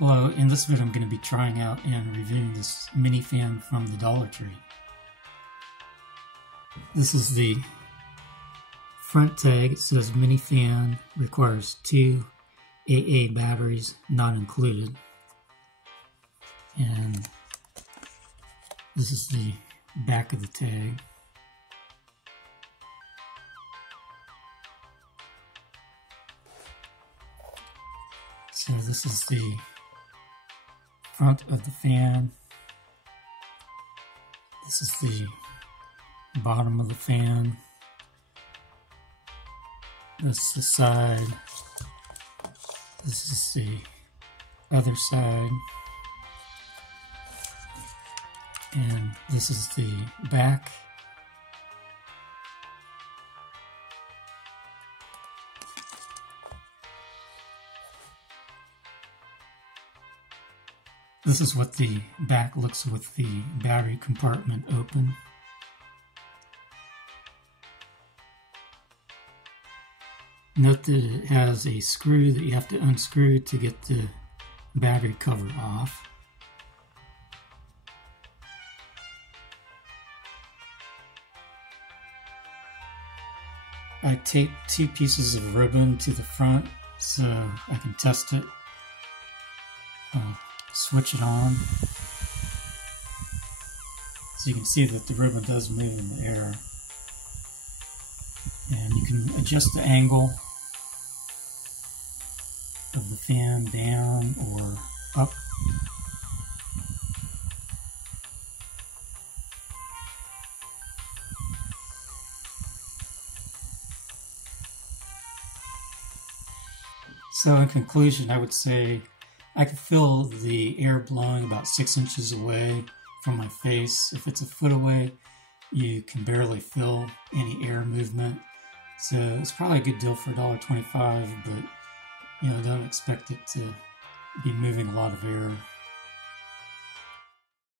Hello, in this video I'm going to be trying out and reviewing this mini fan from the Dollar Tree. This is the front tag. It says mini fan requires 2 AA batteries not included. And this is the back of the tag. So this is the front of the fan. This is the bottom of the fan. This is the side. This is the other side. And this is the back. This is what the back looks with the battery compartment open. Note that it has a screw that you have to unscrew to get the battery cover off. I taped 2 pieces of ribbon to the front so I can test it. Switch it on, so you can see that the ribbon does move in the air, and you can adjust the angle of the fan down or up. So in conclusion, I would say I can feel the air blowing about 6 inches away from my face. If it's a foot away, you can barely feel any air movement. So it's probably a good deal for $1.25, but don't expect it to be moving a lot of air.